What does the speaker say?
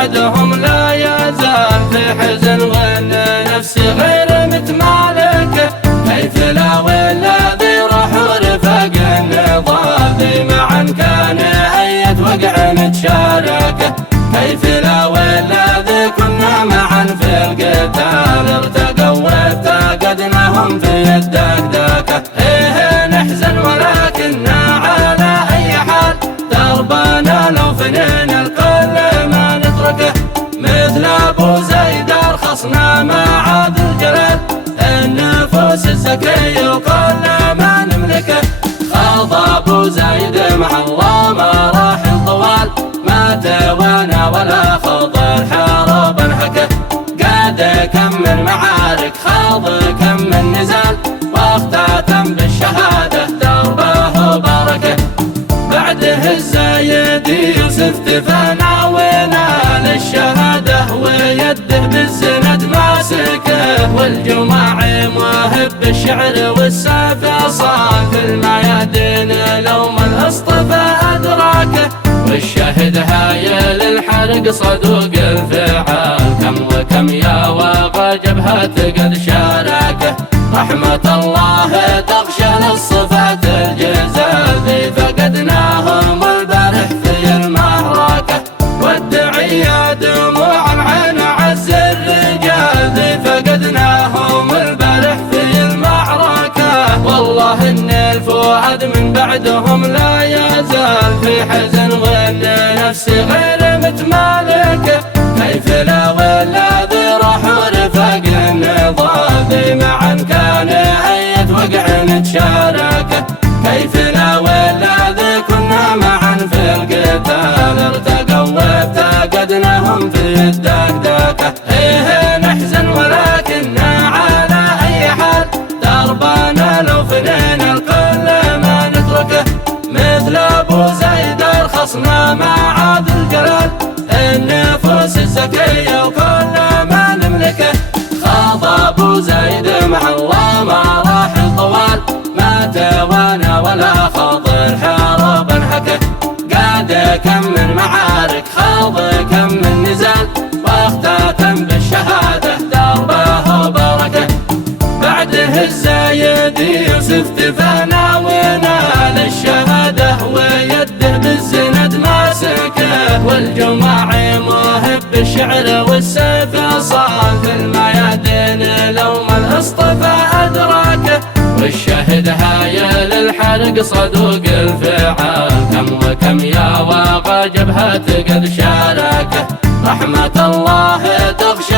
بعدهم لا يزال في حزن وان نفسي غير متمالكه. كيف لا والذي راح ورفق النضال معا كان أية وقع نتشاركه. كيف لا والذي كنا معا في القتال ارتقوا وافتقدناهم في الدكدكه. إيه نحزن ولكننا على أي حال دربنا لو فنينا الكل ما نتركه. مثل أبو زيد أرخصنا ما عاد الجلال النفوس الزكية وكل ما نملكه. خاض أبو زيد مع الله مراحل طوال ما توانا ولا خضر حارب انهكه. قاد كم من معارك خاض كم من نزال واختتم بالشهادة دربه وبركه. بعده الزايد يوسف تفنى ونال الشهادة ويده بالزند ماسكه. والجماعي مواهب بالشعر والسيف صان في الميادين لو من اصطفى أدراكه. والشهد هايل الحرق صدوق الفعال كم وكم يا وابا جبهة قد شاركه. رحمة الله تغشى للصفات الجزال ذي فقدناهم البارح في المهركة. والدعية دموع العين عز الرجال ذي فقدناهم البارح في المعركة. والله ان الفؤاد من بعدهم لا يزال في حزن وان نفسي غير متمالكه. كيف لا والذي راح ورفق النضال معا كان أية وقع نتشاركه. كيف لا والذي كنا معا في القتال ارتقوا وافتقدناهم في الدكدكه. إيه نحزن ولكننا على أي حال دربنا لو فنينا الكل ما نتركه. مثل أبو زيد أرخصنا ما عاد الجلال النفوس الزكية وكل ما نملكه. خاض أبو زيد مع الله مراحل طوال ما توانا ولا خاطر حارب انهكه. قاد كم من معارك خاض كم من نزال واختتم بالشهادة دربه وبركه. بعده الزايد يوسف تفنى ونال الشهادة ويده بالزند ماسكه. والجماعي مواهب بالشعر والسيف صان في الميادين لو من اصطفى أدراكه. والشهد هايل الحرق صدوق الفعال كم وكم يا واقع جبهة قد شاركه. رحمة الله تغشى